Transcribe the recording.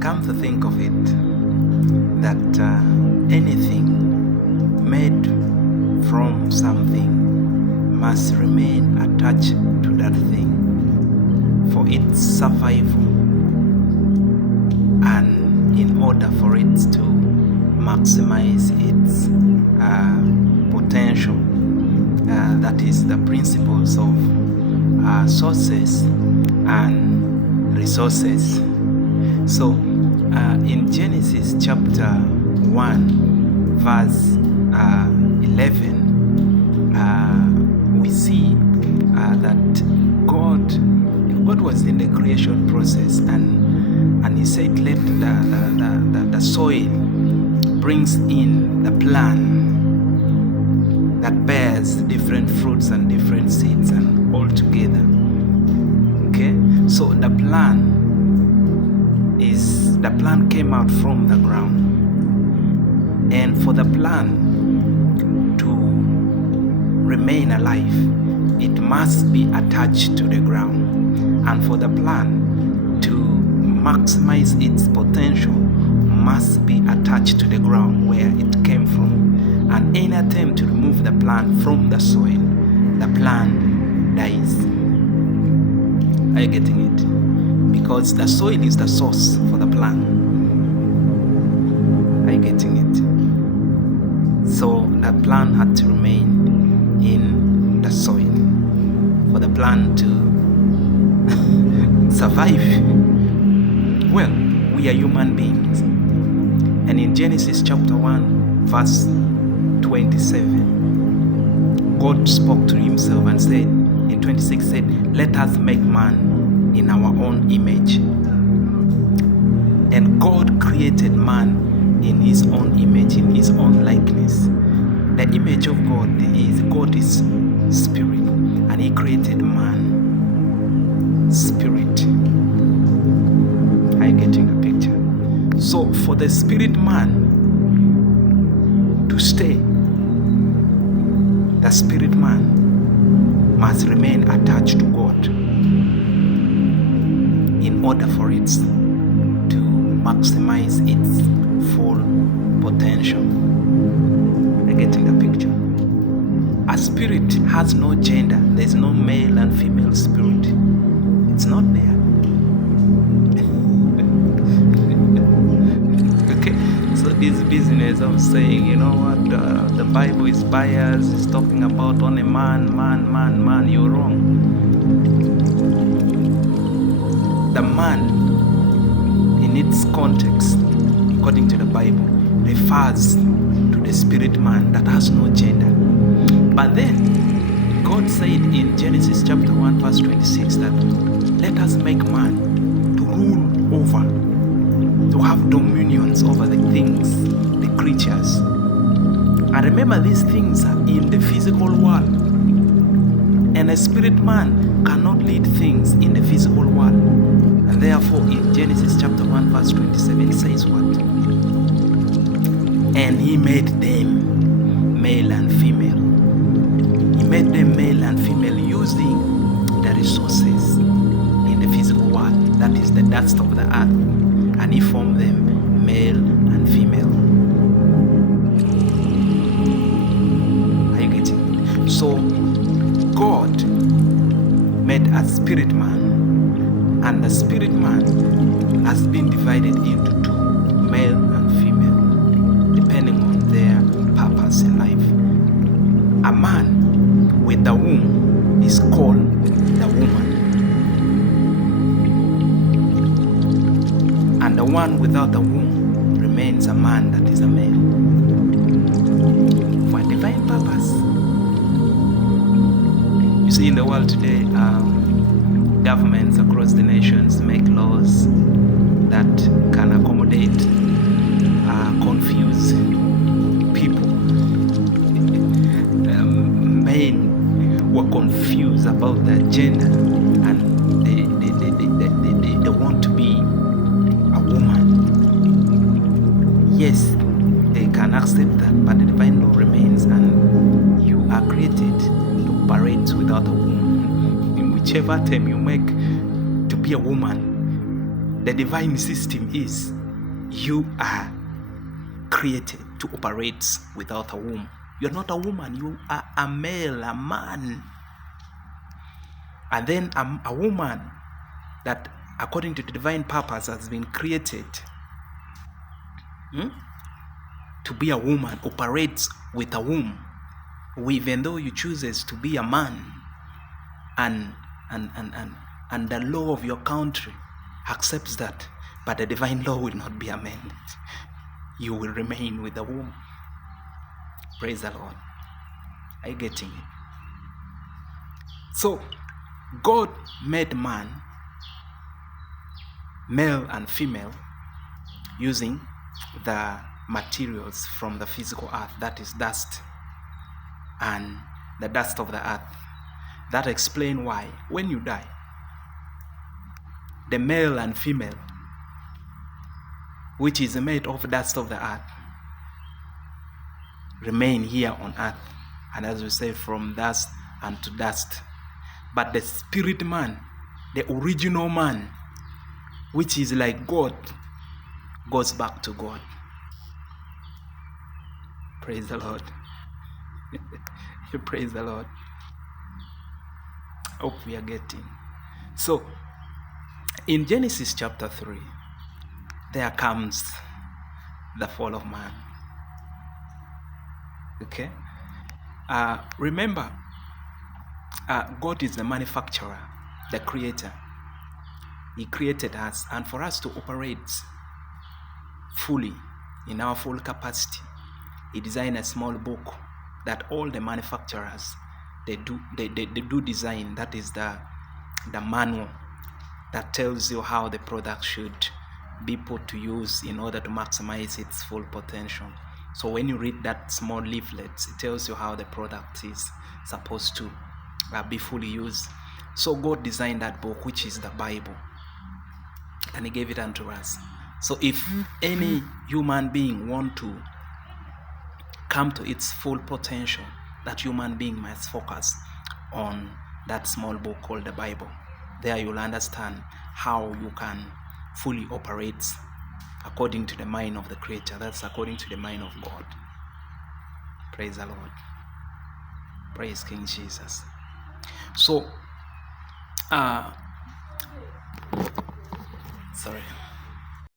come to think of it, that anything made from something must remain attached to that thing for its survival and in order for it to maximize its potential. That is the principles of sources and resources. So in Genesis chapter 1 verse 11, we see that God was in the creation process, and he said, let the soil brings in the plant that bears different fruits and different seeds and all together. Okay, so the plant came out from the ground, and for the plant to remain alive, it must be attached to the ground, and for the plant to maximize its potential must be attached to the ground where it came from. And any attempt to remove the plant from the soil, the plant dies. Are you getting it? Because the soil is the source for the plant. Are you getting it? So the plant had to remain in the soil for the plant to survive. Well, we are human beings. And in Genesis chapter 1 verse 27, God spoke to himself and said, in 26 said, let us make man in our own image. And God created man in his own image, in his own likeness. The image of God is spirit, and he created man spirit. Are you getting the picture? So for the spirit man to stay, the spirit man must remain attached to God in order for it to maximize its full potential. Are you getting the picture? A spirit has no gender. There's no male and female spirit. It's not there. Okay, so this business of saying, you know what, the Bible is biased, it's talking about only man, you're wrong. The man, in its context, according to the Bible, refers to the spirit man that has no gender. But then, God said in Genesis chapter 1 verse 26 that let us make man to rule over, to have dominions over the things, the creatures. And remember, these things are in the physical world. And a spirit man cannot lead things in the physical world. And therefore, in Genesis chapter 1 verse 27, it says what? And he made them male and female. He made them male and female using the resources in the physical world, that is the dust of the earth, and he formed them male and female. Are you getting it? So God made a spirit man, and the spirit man has been divided into two, male and female, depending on their purpose in life. A man with the womb is called the woman, and the one without the womb remains a man, that is a male, for a divine purpose. You see, in the world today, governments across the nations make laws that can accommodate, confuse people. Men were confused about their gender, and they want to be a woman. Yes, they can accept that, but the divine law remains, and you are created to operate without a womb. In whichever term you make to be a woman, The divine system is you are created to operate without a womb. You're not a woman, you are a male, a man. And then a woman that, according to the divine purpose, has been created to be a woman, operates with a womb. Even though you chooses to be a man, and the law of your country accepts that, but the divine law will not be amended. You will remain with the womb. Praise the Lord. Are you getting it? So God made man, male and female, using the materials from the physical earth, that is dust and the dust of the earth. That explains why when you die, the male and female, which is made of dust of the earth, remain here on earth, and as we say, from dust unto dust. But the spirit man, the original man, which is like God, goes back to God. Praise the Lord. Praise the Lord. Hope we are getting. So in Genesis chapter 3, there comes the fall of man. Okay? Remember, God is the manufacturer, the creator. He created us, and for us to operate fully in our full capacity, He designed a small book that all the manufacturers they do design. That is the manual that tells you how the product should be put to use in order to maximize its full potential. So when you read that small leaflet, it tells you how the product is supposed to be fully used. So God designed that book, which is the Bible, and He gave it unto us. So if any human being want to come to its full potential, that human being must focus on that small book called the Bible. There you'll understand how you can fully operate according to the mind of the Creator. That's according to the mind of God. Praise the Lord. Praise King Jesus. So, sorry.